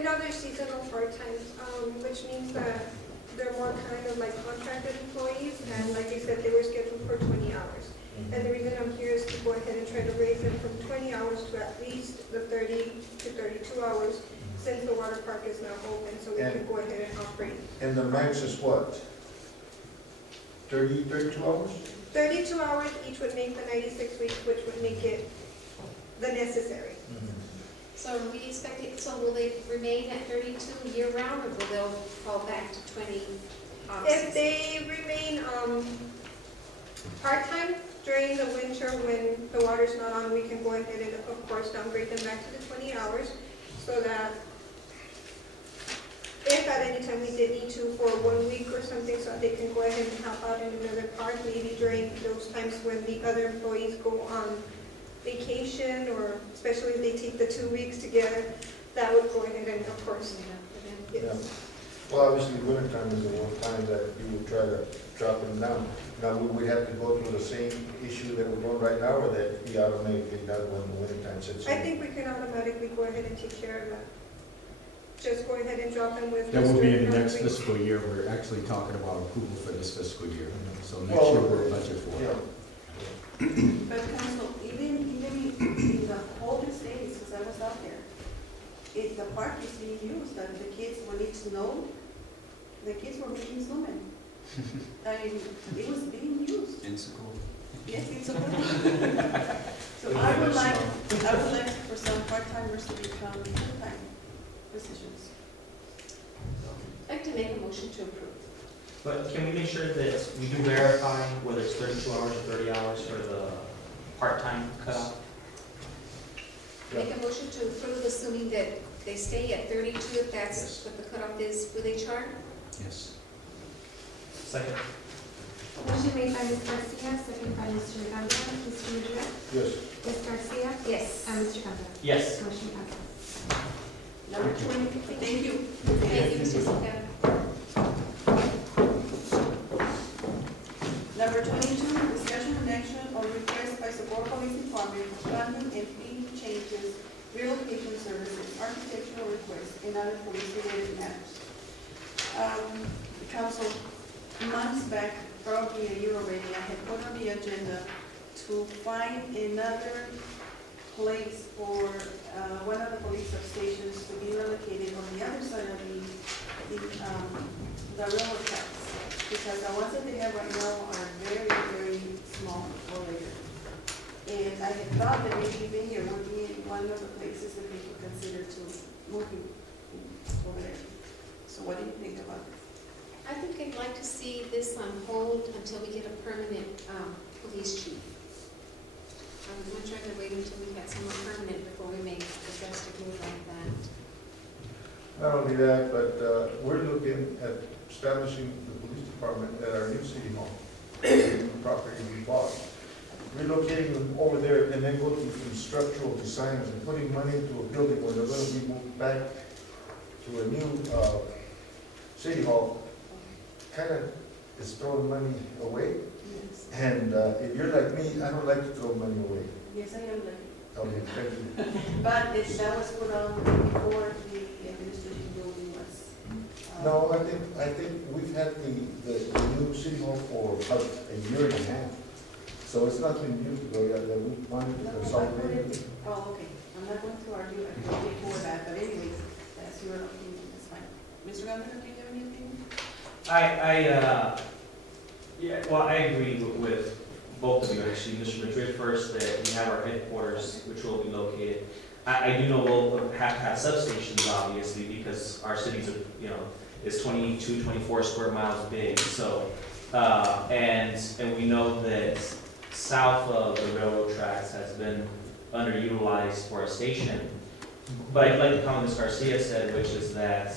Right now they're seasonal part-times, which means that they're more kind of like contracted employees, and like you said, they were scheduled for 20 hours. And the reason I'm here is to go ahead and try to raise them from 20 hours to at least the 30 to 32 hours, since the water park is now open, so we can go ahead and operate. And the max is what? 32 hours? 32 hours each would make the 96 weeks, which would make it the necessary. So are we expecting, so will they remain at 32 year round, or will they fall back to 20 off If season? they remain part-time during the winter when the water's not on, we can go ahead and, of course, downgrade them back to the 20 hours, so that if at any time we did need to for 1 week or something, so that they can go ahead and help out in another park, maybe during those times when the other employees go on vacation, or especially if they take the 2 weeks together, that would go ahead and, of course, Yeah. yes. Well, obviously, winter time is the one time that you would try to drop them down. Now, would we have to go through the same issue that we're going right now, or that be automatically done when the winter time sets in? I think we can automatically go ahead and take care of that. Just go ahead and drop them with. That will be in the next week. fiscal year. We're actually talking about approval for this fiscal year. So next Well, year we'll budget for it. Yeah. But council, even in the coldest days, because I was out there, if the park is being used, and the kids, when it snowed, the kids were making snowmen. I mean, it was being used. In school. Yes, it's a So I would like for some part-timers to become full-time positions. I'd like to make a motion to approve. But can we make sure that we do verify whether it's 32 hours or 30 hours for the part-time cutoff? Make a motion to approve, assuming that they stay at 32, if that's what the cutoff is for the chart. Yes. Second. Motion made by Ms. Garcia, second by Mr. Alejandro. Mr. Madrid? Yes. Ms. Garcia? Yes. And Mr. Alejandro? Yes. Motion passes. Number 20, thank you. Thank you, Mr. Zepeda. Number 22, discussion and action on request by Socorro Police Department for funding and fee changes, relocation services, architectural requests, and other police-related matters. Council, months back, probably a year already, I had put on the agenda to find another place for one of the police substations to be relocated on the other side of the railroad tracks. Because the ones that they have right now are very, very small or bigger. And I had thought that maybe Vineyard would be one of the places that we could consider to moving over there. So what do you think about this? I think I'd like to see this on hold until we get a permanent police chief. I'm much rather wait until we get someone permanent before we make a drastic move like that. Not only that, but we're looking at establishing the police department at our new city hall, the property we bought. Relocating them over there and then go through some structural designs and putting money into a building where they're going to be moved back to a new city hall, kind of is throwing money away. Yes. And if you're like me, I don't like to throw money away. Yes, I am ready. Okay, thank you. But that was put on before the administration building was. No, I think we've had the new city hall for about a year and a half. So it's nothing new to go yet, that we wanted to No, consolidate it. Oh, okay. I'm not going to argue before that, but anyways, that's your opinion, that's fine. Mr. Governor, do you have anything? Yeah, well, I agree with both of you, actually. Mr. Madrid first, that we have our headquarters, which will be located. I do know we'll have to have substations, obviously, because our city's, is 22, 24 square miles big, so, and we know that south of the railroad tracks has been underutilized for a station. But I'd like to comment Ms. Garcia said, which is that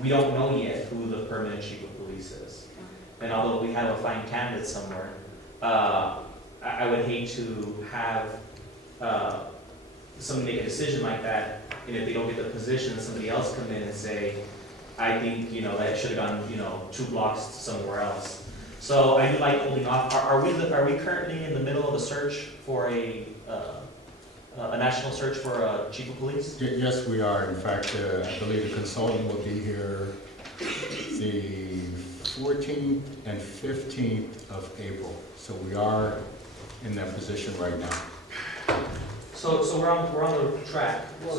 we don't know yet who the permanent chief of police is. And although we have a fine candidate somewhere, I would hate to have somebody make a decision like that, and if they don't get the position, somebody else come in and say, I think, that should have gone, 2 blocks somewhere else. So I do like holding off. Are we currently in the middle of a search for a a national search for a chief of police? Yes, we are. In fact, I believe the consultant will be here the 14th and 15th of April. So we are in that position right now. So we're on the track. Well,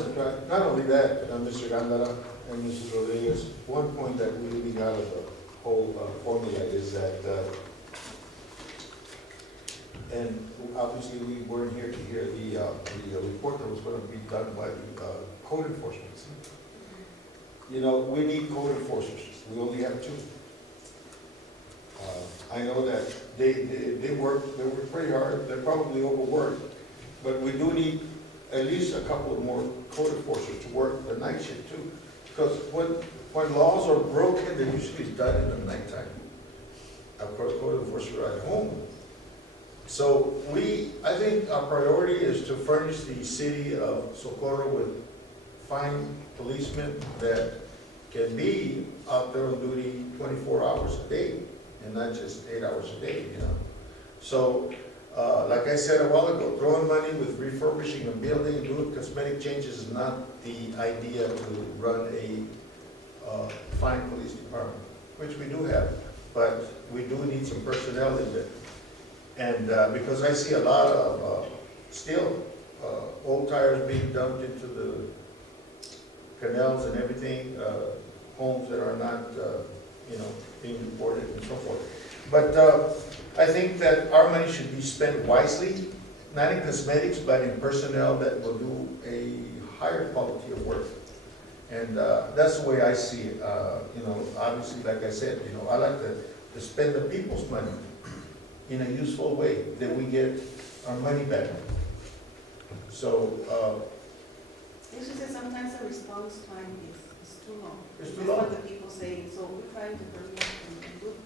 not only that, Mr. Gandara and Mrs. Rodriguez, one point that we're leaving out of the whole formula is that, and obviously we weren't here to hear the report that was going to be done by the code enforcement. You know, we need code enforcers. We only have 2. I know that they work pretty hard. They're probably overworked, but we do need at least a couple of more code enforcers to work the night shift too. Because when laws are broken, they're usually done in the nighttime. Of course, code enforcers are at home. So I think our priority is to furnish the city of Socorro with fine policemen that can be out there on duty 24 hours a day and not just 8 hours a day, you know. So, like I said a while ago, throwing money with refurbishing a building and doing cosmetic changes is not the idea to run a fine police department, which we do have, but we do need some personnel in there. And because I see a lot of still old tires being dumped into the canals and everything, homes that are not, being reported and so forth. But I think that our money should be spent wisely, not in cosmetics, but in personnel that will do a higher quality of work. And that's the way I see it. Obviously, like I said, I like to spend the people's money in a useful way, that we get our money back. So, It's just that sometimes the response time is too long. It's too That's long. what the people say, so we're trying to hurry up and do it.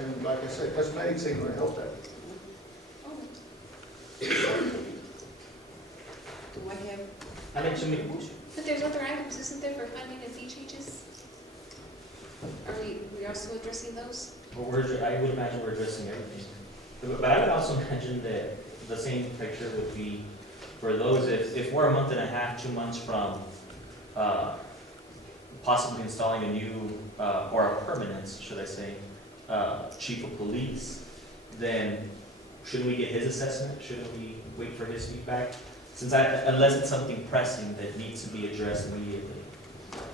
and like I said, cosmetics ain't gonna help that. Do I have? I think to make a motion. But there's other items, isn't there, for funding and fee changes? Are we also addressing those? Well, I would imagine we're addressing everything. But I would also imagine that the same picture would be for those, if we're a month and a half, 2 months from possibly installing a new, or a permanent, should I say, chief of police, then shouldn't we get his assessment? Shouldn't we wait for his feedback? Unless it's something pressing that needs to be addressed immediately.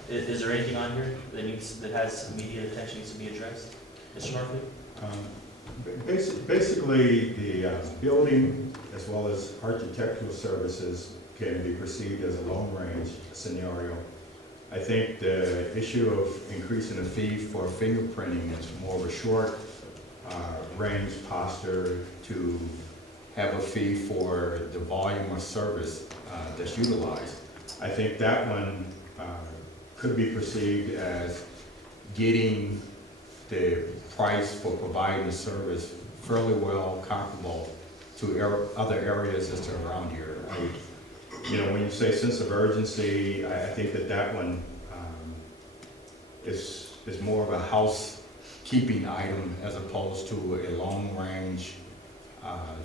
Is there anything on here that has immediate attention needs to be addressed? Mr. Norfleet? Basically, the building as well as architectural services can be perceived as a long-range scenario. I think the issue of increasing the fee for fingerprinting is more of a short range posture to have a fee for the volume of service that's utilized. I think that one could be perceived as getting the price for providing the service fairly well comparable to other areas that's around here. When you say sense of urgency, I think that one is more of a housekeeping item as opposed to a long-range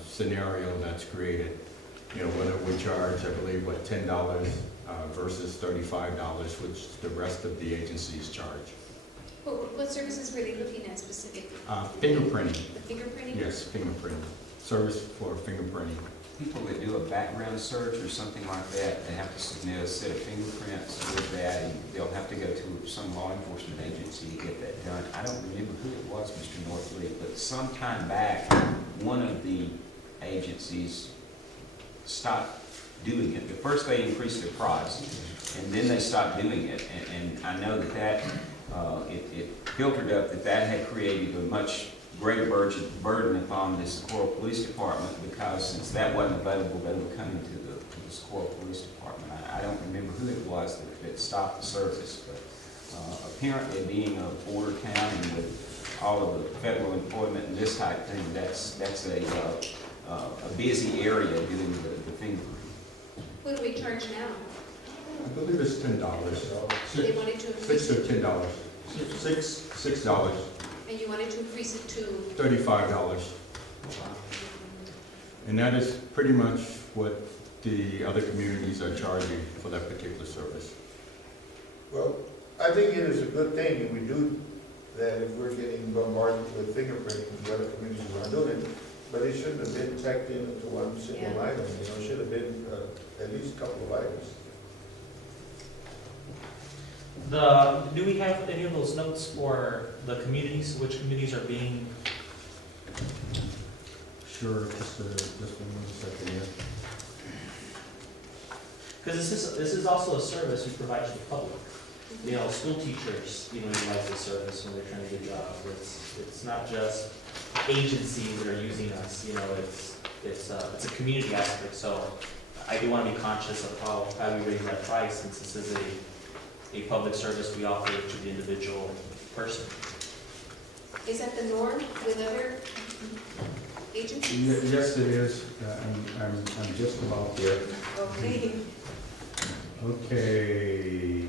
scenario that's created. Whether we charge, I believe, $10 versus $35, which the rest of the agencies charge. What services were they looking at specifically? Fingerprinting. The fingerprinting? Yes, fingerprinting. Service for fingerprinting. People that do a background search or something like that, they have to submit a set of fingerprints with that, and they'll have to go to some law enforcement agency to get that done. I don't remember who it was, Mr. Norfleet, but some time back, one of the agencies stopped doing it. But first they increased their price, and then they stopped doing it. And I know that it filtered up that had created a much greater burden upon the Socorro Police Department, because since that wasn't available, they were coming to the Socorro Police Department. I don't remember who it was that stopped the service, but apparently being a border town and with all of the federal employment and this type of thing, that's a busy area doing the fingerprint. What do we charge now? I believe it's $10. They wanted to increase $6 it, or $10. $6. and you wanted to increase it to, $35. And that is pretty much what the other communities are charging for that particular service. Well, I think it is a good thing if we do that, if we're getting bombarded with fingerprinting, the other communities are doing it. But it shouldn't have been checked into one single Yeah. item, you know, it should have been at least a couple of items. Do we have any of those notes for the communities, which communities are being, Sure, just one second here. because this is also a service we provide to the public. You know, school teachers, utilize this service when they're trying to get jobs. It's not just agencies that are using us, it's a community aspect, so I do want to be conscious of how we raise that price, since this is a public service we offer to the individual person. Is that the norm with other agencies? Yes, it is. I'm just about there. Okay. Okay.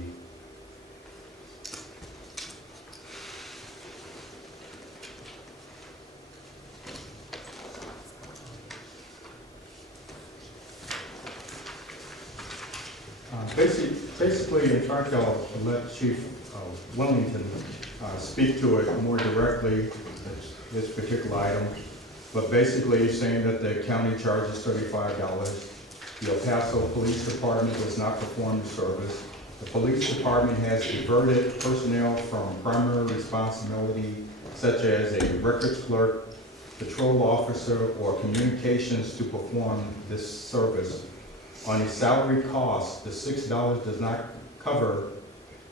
Basically, in fact, I'll let Chief Wellington speak to it more directly, this particular item. But basically, he's saying that the county charges $35. The El Paso Police Department does not perform the service. The police department has diverted personnel from primary responsibility, such as a records clerk, patrol officer, or communications to perform this service. On a salary cost, the $6 does not cover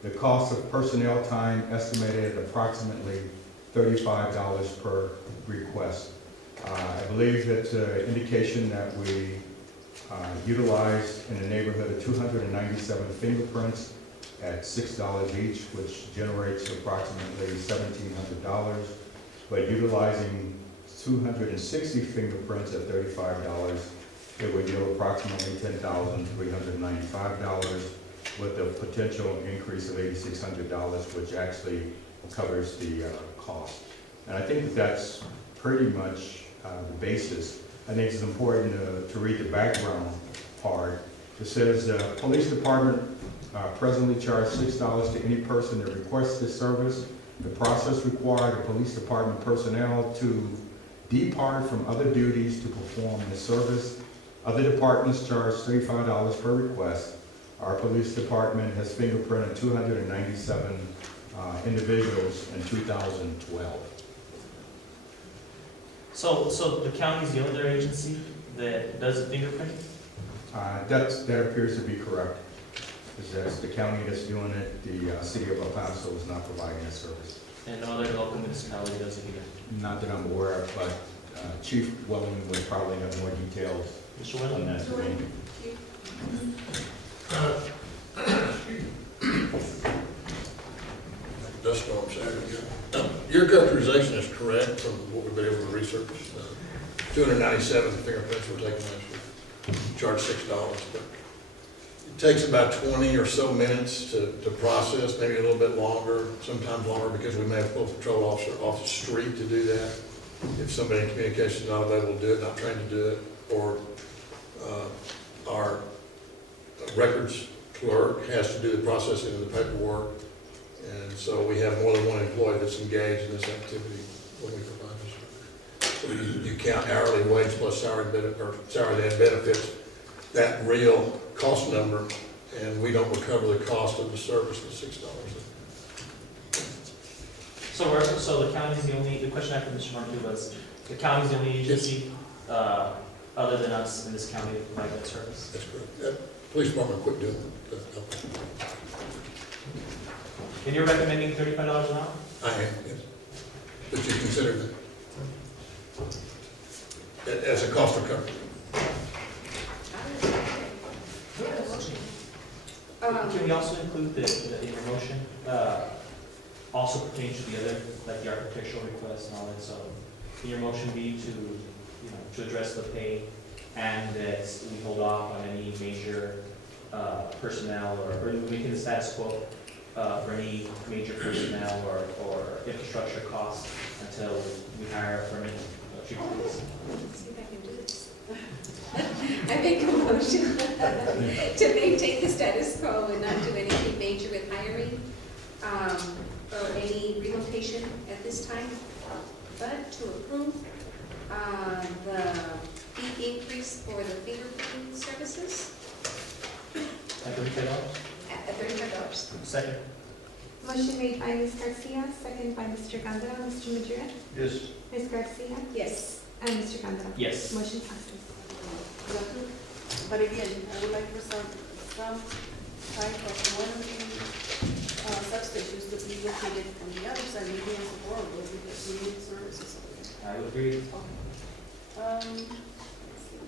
the cost of personnel time, estimated at approximately $35 per request. I believe it's an indication that we utilized in the neighborhood of 297 fingerprints at $6 each, which generates approximately $1,700. But utilizing 260 fingerprints at $35, it would yield approximately $10,395, with a potential increase of $8,600, which actually covers the cost. And I think that that's pretty much the basis. I think it's important to read the background part. It says the police department presently charges $6 to any person that requests this service. The process required the police department personnel to depart from other duties to perform the service. Other departments charge $35 per request. Our police department has fingerprinted 297 individuals in 2012. So the county's the other agency that does the fingerprinting? That appears to be correct. It's the county that's doing it. The city of El Paso is not providing that service. And no other local municipality does it either? Not that I'm aware of, but Chief Wellington would probably have more details Mr. on Wendell? that to me. Dust storm Saturday. Your characterization is correct from what we've been able to research. 297 fingerprints were taken last year. Charged $6, but it takes about 20 or so minutes to process, maybe a little bit longer, sometimes longer because we may have pulled a patrol officer off the street to do that. If somebody in communication is not available to do it, not trained to do it, or our records clerk has to do the processing of the paperwork. And so we have more than one employee that's engaged in this activity when we provide this. So you count hourly wage plus salary benefit, or salary and benefits, that real cost number, and we don't recover the cost of the service of $6. So the county's the question I had for Mr. Markey was, the county's the only agency, other than us in this county that provide that service? That's correct. Police department quit doing that. And you're recommending $35 an hour? I am, yes. But you consider that as a cost recovery. Can we also include in your motion, also pertaining to the other, like the architectural requests and all that, so can your motion be to address the pay and that we hold off on any major personnel or making the status quo for any major personnel or infrastructure costs until we hire permanent chief police? See if I can do this. I make a motion to maintain the status quo and not do anything major with hiring, or any relocation at this time, but to approve, the fee increase for the fingerprinting services At $35? at $35. Second. Motion made by Ms. Garcia, second by Mr. Gondeta. Mr. Madrid? Yes. Ms. Garcia? Yes. And Mr. Gondeta? Yes. Motion passes. But again, I would like for some type of one of the substations to be located on the other side, maybe in Sapporo, because we need services over there. I would agree. Let's see.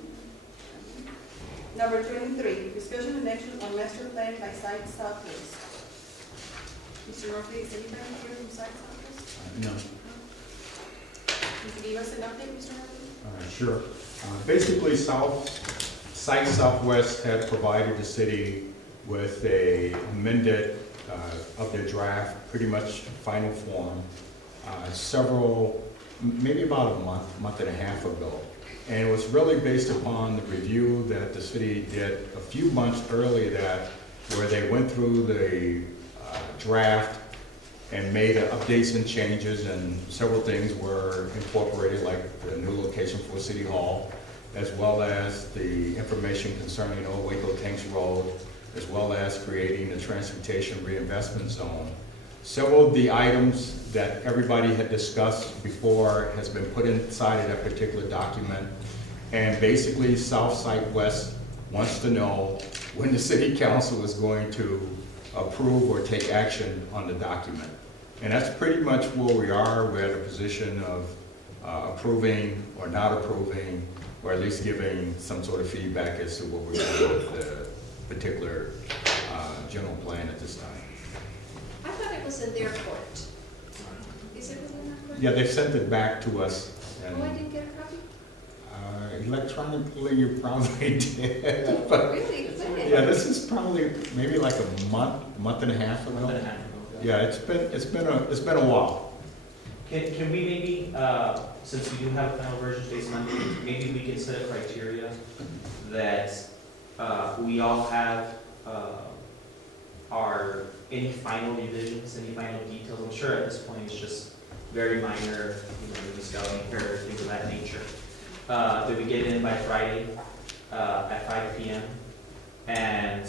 Number 23, discussion and action on master plan by Site Southwest. Mr. Murphy, is anybody here from Site Southwest? No. Can you give us an update, Mr. Murphy? Sure. Basically, Site Southwest had provided the city with a amended of their draft, pretty much final form, maybe about a month and a half ago. And it was really based upon the review that the city did a few months earlier where they went through the draft and made updates and changes, and several things were incorporated, like the new location for City Hall, as well as the information concerning Old Waco Tanks Road, as well as creating the transportation reinvestment zone. Several of the items that everybody had discussed before has been put inside of that particular document. And basically, South Site West wants to know when the city council is going to approve or take action on the document. And that's pretty much where we are. We're at a position of approving or not approving, or at least giving some sort of feedback as to what we're doing with the particular general plan at this time. I thought it was in their court. Is it within their court? Yeah, they sent it back to us. Oh, I didn't get a copy? Electronically, you probably did. But Really? When? yeah, this is probably maybe like a month and a half ago. Month and a half ago. Yeah, it's been a while. Can we maybe, since we do have a final version based Monday, maybe we can set a criteria that we all have any final revisions, any final details. I'm sure at this point it's just very minor, maybe scouting or things of that nature. That we get in by Friday at 5 p.m. And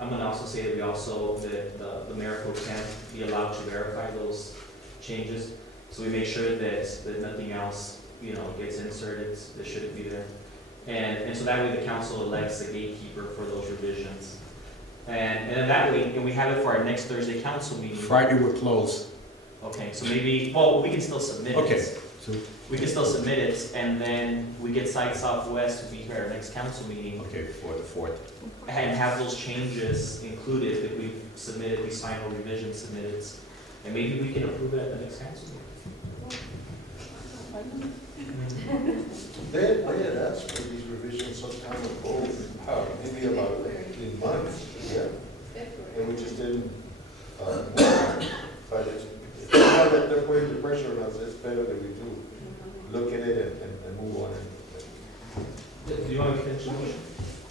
I'm going to also say that the mayor pro tem be allowed to verify those changes. So we make sure that nothing else, gets inserted that shouldn't be there. And so that way the council elects the gatekeeper for those revisions. And then that way, and we have it for our next Thursday council meeting. Friday we're closed. Okay, so maybe, we can still submit it. Okay, so We can still submit it, and then we get Site Southwest to be here at our next council meeting, okay, for the 4th. and have those changes included that we've submitted, these final revisions submitted. And maybe we can approve it at the next council meeting. They had asked for these revisions some time ago, maybe about in months, yeah, and we just didn't, but it's, now that they're putting the pressure on us, it's better that we do look at it and move on. Do you want me to finish the motion?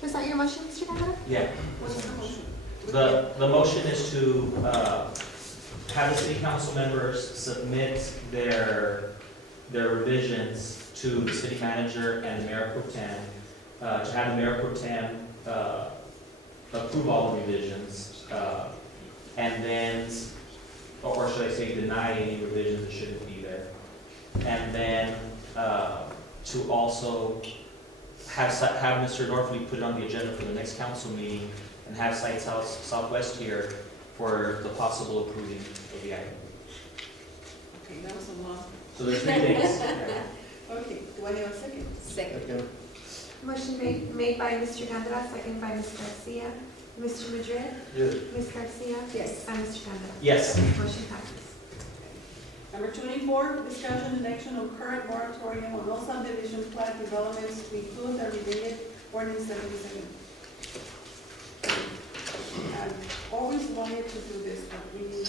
Was that your motion, Mr. Gondeta? Yeah. What's the motion? The motion is to have the city council members submit their revisions to the city manager and the mayor pro tem, to have the mayor pro tem approve all the revisions, and then, or should I say deny any revisions that shouldn't be there. And then to also have Mr. Norfleet put it on the agenda for the next council meeting, and have Site Southwest here for the possible approving of the item. Okay, that was a long. So there's 3 things. Okay, do I have a second? Second. Okay. Motion made by Mr. Gondeta, second by Ms. Garcia. Mr. Madrid? Yes. Ms. Garcia? Yes. And Mr. Gondeta? Yes. Motion passes. Number 24, discussion and action on current moratorium on all subdivision plat developments to include the related ordinance 77. I've always wanted to do this, but we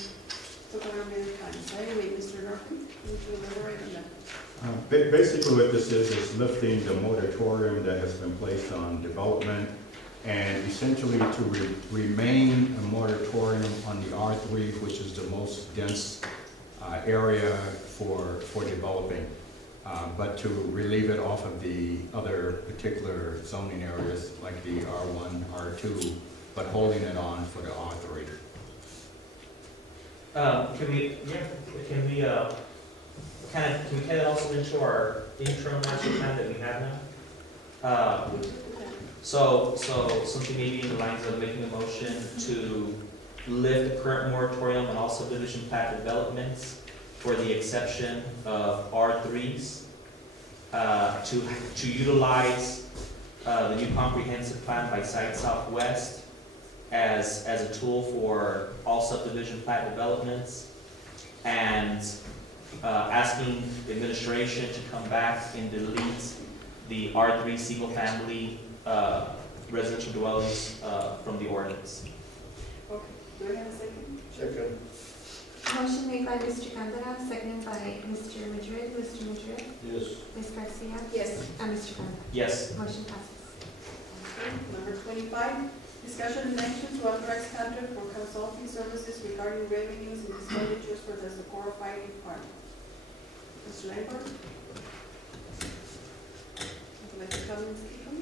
took on a bit of time. So anyway, Mr. Norton, would you elaborate on that? Basically what this is lifting the moratorium that has been placed on development and essentially to remain a moratorium on the R3, which is the most dense area for developing, but to relieve it off of the other particular zoning areas like the R1, R2, but holding it on for the R3. Can we kind of also into our interim master plan that we have now? So something maybe in the lines of making a motion to lift the current moratorium on all subdivision plat developments for the exception of R3s, to utilize the new comprehensive plan by Site Southwest as a tool for all subdivision plat developments, and asking the administration to come back and delete the R3 single family residential dwellings from the ordinance. Okay, do I have a second? Second. Motion made by Mr. Candela, seconded by Mr. Madrid. Mr. Madrid? Yes. Ms. Garcia? Yes. And Mr. Candela? Yes. Motion passes. Okay, number 25, discussion and action to authorize contract for consulting services regarding revenues and expenditures for the Socorro Fire Department. Mr. Langford? Would you like to come and speak on it?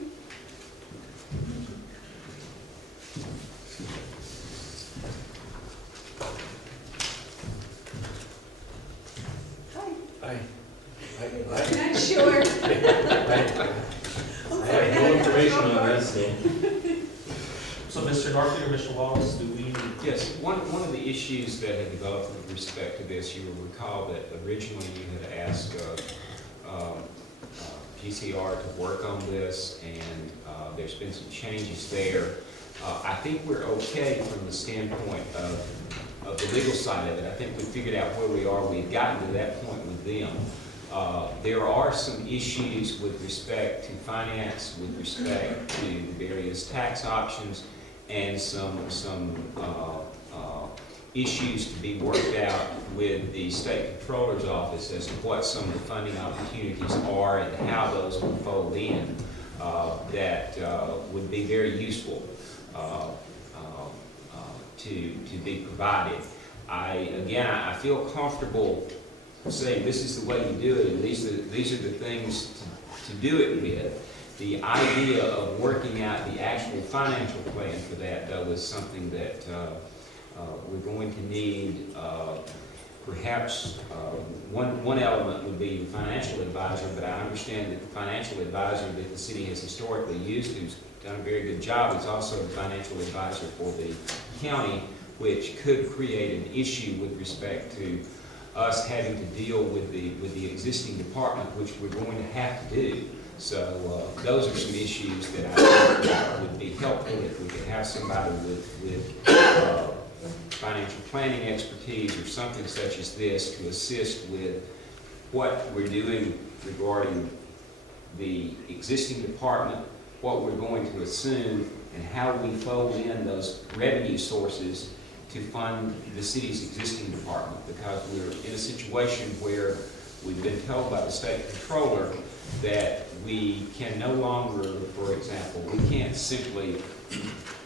Hi. Not sure. I have no information on this, So Mr. Norton or Mr. Wallace, do we? Yes, one of the issues that had developed with respect to this, you will recall that originally you had asked GCR to work on this, and there's been some changes there. I think we're okay from the standpoint of the legal side of it. I think we figured out where we are. We've gotten to that point with them. There are some issues with respect to finance, with respect to the various tax options, and some issues to be worked out with the state controller's office as to what some of the funding opportunities are and how those will fold in. That would be very useful to be provided. I feel comfortable saying this is the way you do it, and these are the things to do it with. The idea of working out the actual financial plan for that, though, is something that we're going to need. Perhaps one element would be the financial advisor, but I understand that the financial advisor that the city has historically used, who's done a very good job, is also the financial advisor for the county, which could create an issue with respect to us having to deal with the existing department, which we're going to have to do. So those are some issues that I think would be helpful if we could have somebody with financial planning expertise or something such as this to assist with what we're doing regarding the existing department, what we're going to assume, and how we fold in those revenue sources to fund the city's existing department, because we're in a situation where we've been told by the state controller that we can no longer, for example, we can't simply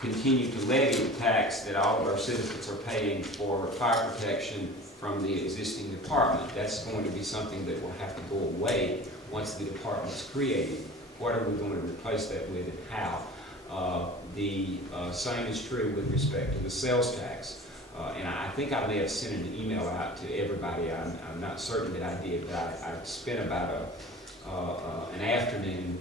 continue to levy the tax that all of our citizens are paying for fire protection from the existing department. That's going to be something that will have to go away once the department's created. What are we going to replace that with and how? The same is true with respect to the sales tax. And I think I may have sent an email out to everybody. I'm not certain that I did, but I spent about an afternoon.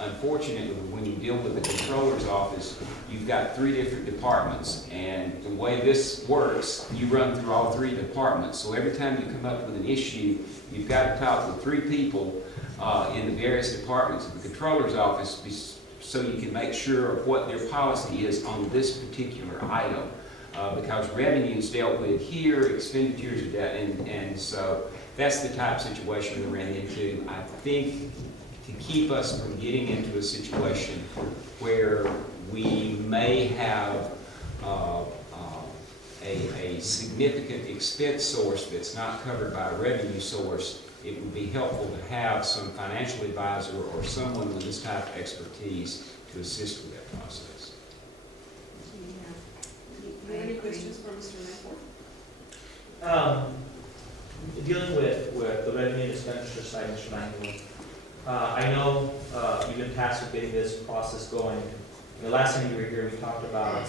Unfortunately, when you deal with the controller's office, you've got 3 different departments, and the way this works, you run through all 3 departments. So every time you come up with an issue, you've got to talk with 3 people in the various departments of the controller's office so you can make sure of what their policy is on this particular item. Because revenue is dealt with here, expenditures are dealt, and so that's the type of situation we ran into. I think to keep us from getting into a situation where we may have a significant expense source that's not covered by a revenue source, it would be helpful to have some financial advisor or someone with this type of expertise to assist with that process. Do you have any questions for Mr. Langford? Dealing with the revenue and expenditure side, Mr. Langford, I know you've been tasked with getting this process going. And the last time you were here, we talked about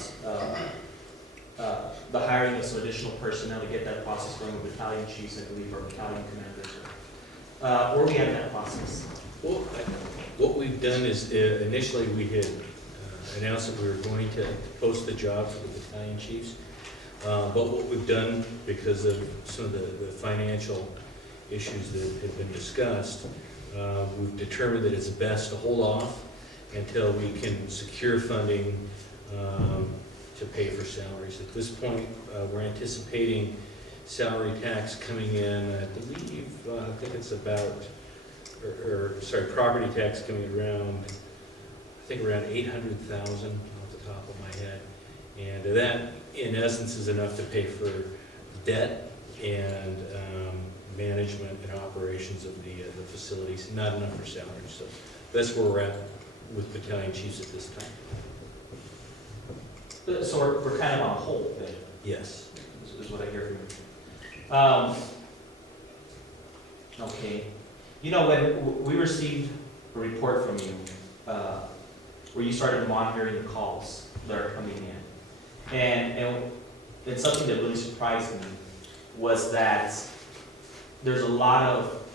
the hiring of some additional personnel to get that process going with battalion chiefs, I believe, or battalion commanders. Where are we at in that process? Well, what we've done is, initially, we had announced that we were going to post the job for the battalion chiefs. But what we've done, because of some of the financial issues that have been discussed, we've determined that it's best to hold off until we can secure funding to pay for salaries. At this point, we're anticipating salary tax coming in, I believe, I think it's about, property tax coming around, I think around 800,000 off the top of my head. And that, in essence, is enough to pay for debt and management and operations of the facilities, not enough for salaries. So that's where we're at with battalion chiefs at this time. So we're kind of on hold then, Yes. is what I hear from you. Okay. You know, when we received a report from you, where you started monitoring the calls that are coming in, and something that really surprised me was that there's a lot of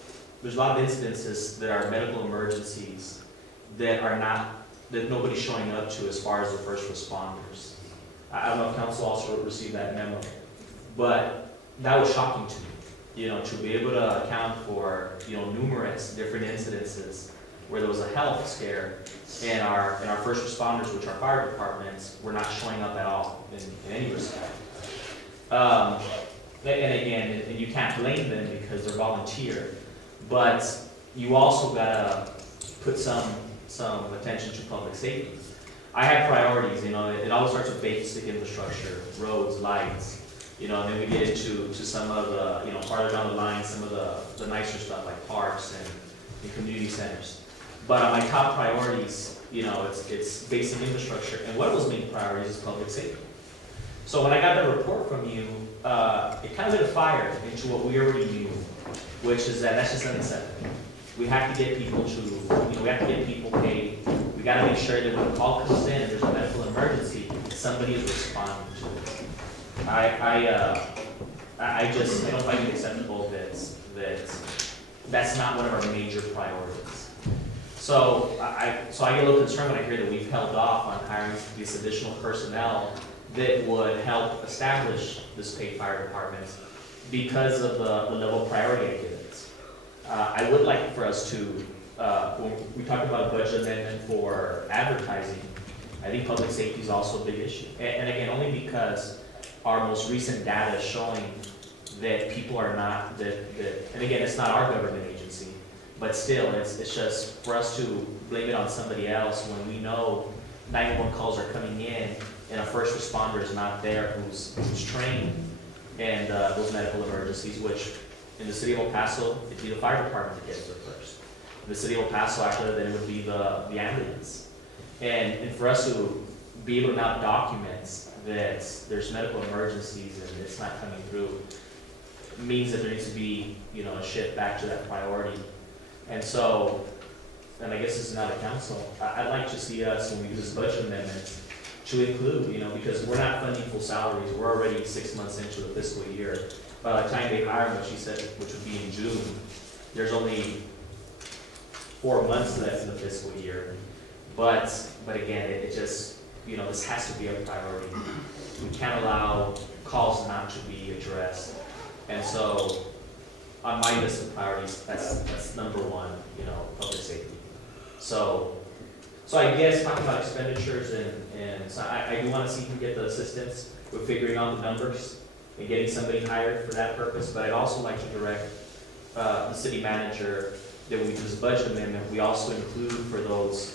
incidences that are medical emergencies that nobody's showing up to as far as the first responders. I don't know if council also received that memo, but that was shocking to me. You know, to be able to account for, you know, numerous different incidences where there was a health scare and our first responders, which are fire departments, were not showing up at all in any respect. And again, and you can't blame them because they're volunteer, but you also gotta put some attention to public safety. I have priorities, you know, it always starts with basic infrastructure, roads, lights, you know, and then we get into some of the, you know, farther down the line, some of the nicer stuff like parks and community centers. But on my top priorities, you know, it's basic infrastructure, and one of those main priorities is public safety. So when I got the report from you, it kind of lit a fire into what we already knew, which is that's just unacceptable. We have to get people to, you know, we have to get people paid. We got to make sure that when a call comes in and there's a medical emergency, somebody is responding to it. I don't find it acceptable that's not one of our major priorities. So I get a little concerned when I hear that we've held off on hiring these additional personnel that would help establish this paid fire department because of the level of priority I give it. I would like for us to, when we talked about a budget amendment for advertising, I think public safety is also a big issue. And again, only because our most recent data is showing that people are not, and again, it's not our government agency, but still, it's just for us to blame it on somebody else when we know 911 calls are coming in and a first responder is not there who's trained and those medical emergencies, which in the city of El Paso, it'd be the fire department that gets there first. In the city of El Paso, after that, then it would be the ambulance. And for us to be able to now document that there's medical emergencies and it's not coming through means that there needs to be, you know, a shift back to that priority. And so, and I guess this is not a council, I'd like to see us, when we do this budget amendment, to include, you know, because we're not funding full salaries, we're already 6 months into the fiscal year. By the time they hire them, which would be in June, there's only 4 months left in the fiscal year. But again, it just, you know, this has to be a priority. We can't allow calls not to be addressed. And so, on my list of priorities, that's number one, you know, public safety. So I guess talking about expenditures and so I do want to see if we get the assistance with figuring out the numbers and getting somebody hired for that purpose, but I'd also like to direct the city manager that when we do this budget amendment, we also include for those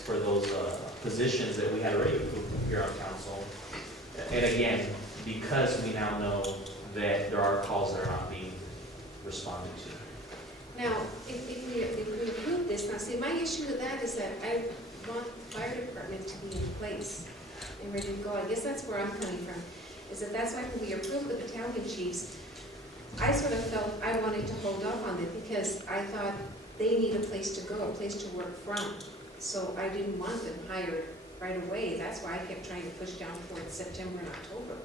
positions that we had already approved here on council. And again, because we now know that there are calls that are not being responded to. Now, if we approve this, now see, my issue with that is that I want fire department to be in place and ready to go. I guess that's where I'm coming from, is that that's why when we approved the battalion chiefs, I sort of felt I wanted to hold off on it because I thought they need a place to go, a place to work from. So I didn't want them hired right away. That's why I kept trying to push down towards September and October.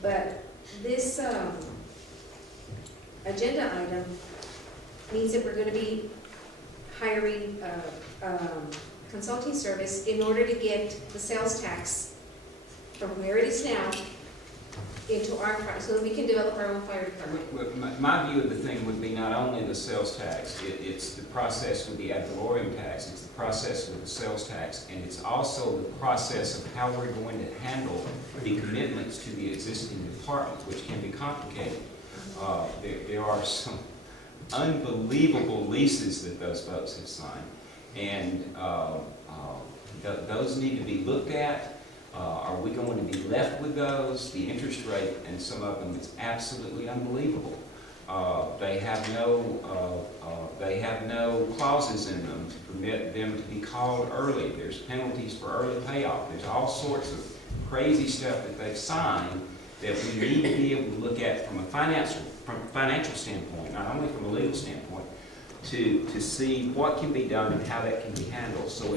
But this agenda item means that we're going to be hiring consulting service in order to get the sales tax from where it is now into our, so that we can develop our own fire department. Well, my view of the thing would be not only the sales tax, it's the process with the ad valorem tax, it's the process with the sales tax, and it's also the process of how we're going to handle the commitments to the existing department, which can be complicated. There are some unbelievable leases that those folks have signed, and those need to be looked at. Are we going to be left with those? The interest rate in some of them is absolutely unbelievable. They have no clauses in them to permit them to be called early. There's penalties for early payoff. There's all sorts of crazy stuff that they've signed that we need to be able to look at from a financial standpoint, not only from a legal standpoint, to see what can be done and how that can be handled. So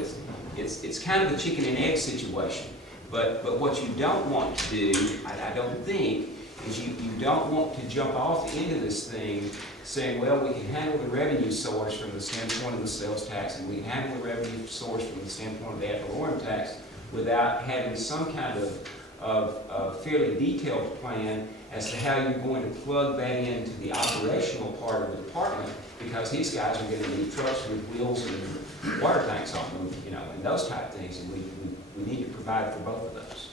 it's kind of a chicken and egg situation. But what you don't want to do, I don't think, is you don't want to jump off into this thing saying, well, we can handle the revenue source from the standpoint of the sales tax, and we can handle the revenue source from the standpoint of the ad valorem tax without having some kind of fairly detailed plan as to how you're going to plug that into the operational part of the department, because these guys are going to need trucks with wheels and water tanks on them, and those type of things, and we need to provide for both of those.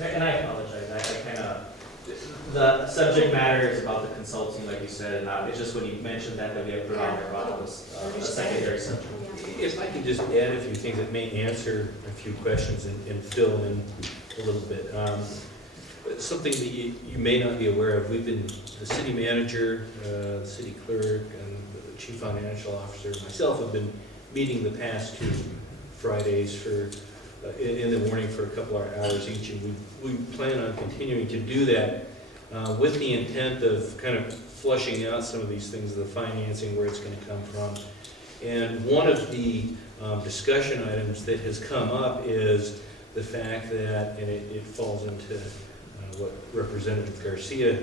And I apologize, I kind of, the subject matter is about the consulting, like you said, and it's just when you mentioned that we have put on there about was a secondary subject. If I could just add a few things that may answer a few questions and fill in a little bit. Something that you may not be aware of, we've been, the city manager, the city clerk, and the chief financial officer, myself have been meeting the past 2 Fridays for in the morning for a couple of hours each, and we plan on continuing to do that with the intent of kind of flushing out some of these things, the financing, where it's going to come from. And one of the discussion items that has come up is the fact that, and it falls into what Representative Garcia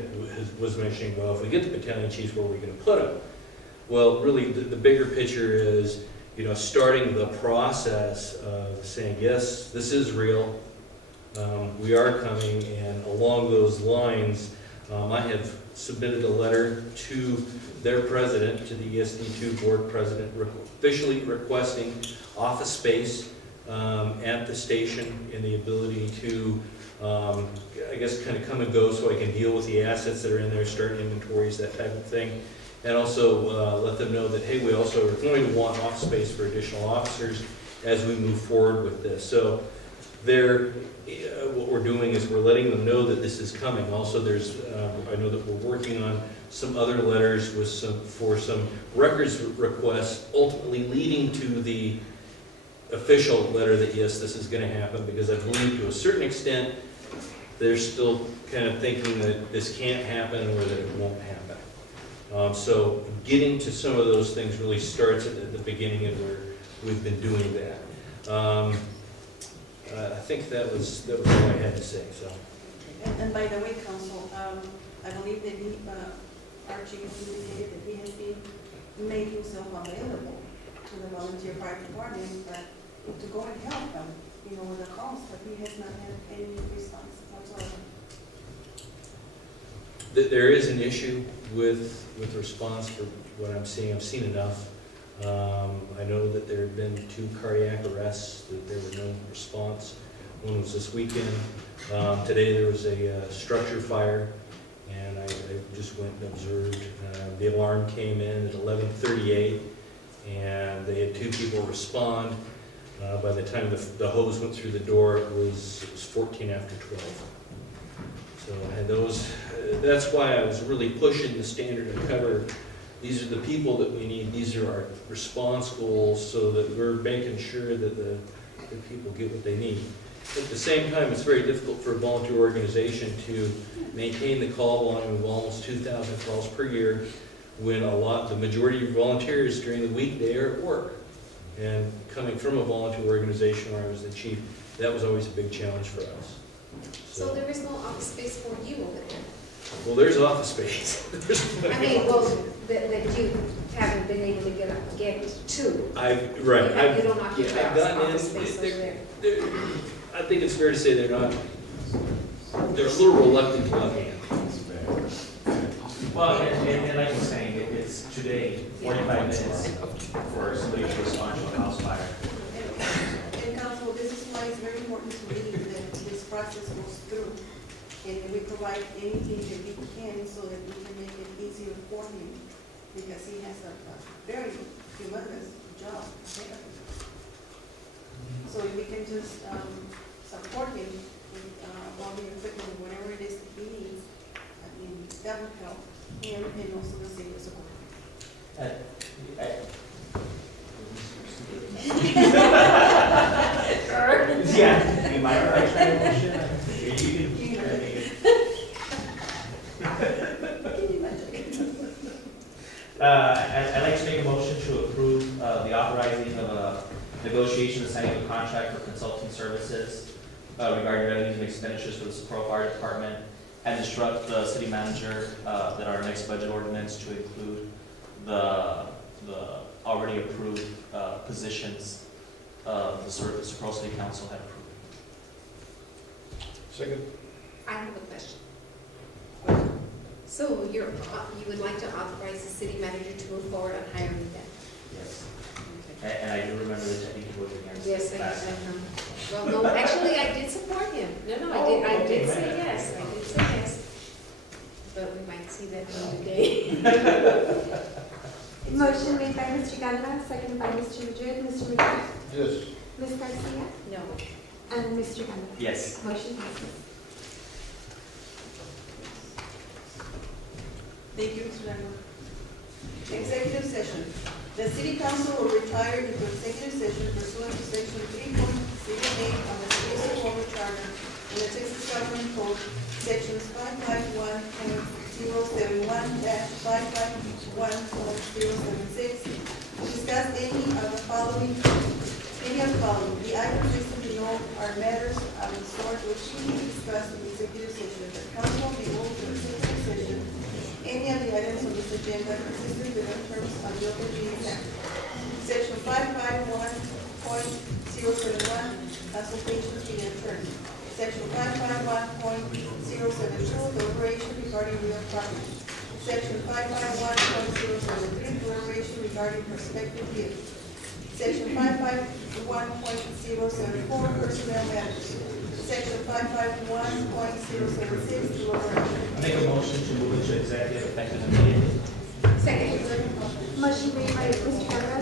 was mentioning, well, if we get the battalion chiefs, where are we going to put them? Well, really, the bigger picture is, starting the process of saying, yes, this is real, we are coming, and along those lines, I have submitted a letter to their president, to the ESD2 board president, officially requesting office space at the station and the ability to, I guess, kind of come and go so I can deal with the assets that are in there, start inventories, that type of thing. And also let them know that, hey, we also are going to want office space for additional officers as we move forward with this. So what we're doing is we're letting them know that this is coming. Also, there's, I know that we're working on some other letters with for some records requests, ultimately leading to the official letter that, yes, this is going to happen, because I believe to a certain extent they're still kind of thinking that this can't happen or that it won't happen. So getting to some of those things really starts at the beginning of where we've been doing that. I think that was all I had to say. So. And by the way, Council, I believe that Archie indicated that he has been making himself available to the volunteer fire department, but to go and help them, with the calls, but he has not had any response whatsoever. There is an issue with response for what I'm seeing. I've seen enough. I know that there have been 2 cardiac arrests, that there was no response. One was this weekend. Today there was a structure fire, and I just went and observed. The alarm came in at 11:38, and they had 2 people respond. By the time the hose went through the door, it was 14 after 12. So I had those. That's why I was really pushing the standard to cover, these are the people that we need, these are our response goals, so that we're making sure that the people get what they need. At the same time, it's very difficult for a volunteer organization to maintain the call volume of almost 2,000 calls per year when the majority of volunteers during the week, they are at work. And coming from a volunteer organization where I was the chief, that was always a big challenge for us. So there is no office space for you over there? Well, there's office space. I mean, well, that you haven't been able to get to. You don't occupy I've gotten in, office space over there. I think it's fair to say they're a little reluctant to let me in. Well, and like you're saying, it's today, 45 minutes for somebody to respond to a house fire. And council, this is why it's very important to me that this process goes through. And we provide anything that we can so that we can make it easier for him, because he has a very humongous job ahead of him. So if we can just support him with all the equipment, whatever it is that he needs, I mean, that would help him and also the city as a whole. Yeah, you might write that motion. I'd like to make a motion to approve the authorizing of a negotiation and signing a contract for consulting services regarding revenues and expenditures for the Socorro Fire Department, and instruct the city manager that our next budget ordinance to include the already approved positions the Socorro City Council had approved. Second. I have a question. So you would like to authorize the city manager to move forward on hiring them? Yes. Okay. And I do remember that you voted against. Yes, last time. well, no, actually, I did support him. No, I did say yes, I did say yes. But we might see that another day. Motion made by Mr. Gandara, seconded by Mr. Madrid. Mr. Madrid? Yes. Ms. Garcia? No. And Mr. Gandara? Yes. Motion passes. Thank you, Mr. Lambert. Executive session. The city council will retire into executive session pursuant to section 3.08 of the City of Socorro Charter and the Texas Government Code, sections 551.071-551.076, to discuss any of the following. The items listed below are matters of the sort which should be discussed in executive session. The council may move to executive session any of the items on this agenda consistent with the terms of the Open Meetings Act. Section 551.071, consultations being adjourned. Section 551.072, deliberation regarding real property. Section 551.073, deliberation regarding prospective gifts. Section 551.074, personnel matters. Section 551.076, deliberation. Make a motion to move into executive effective immediately. Second. Motion made by Mr. Gandara,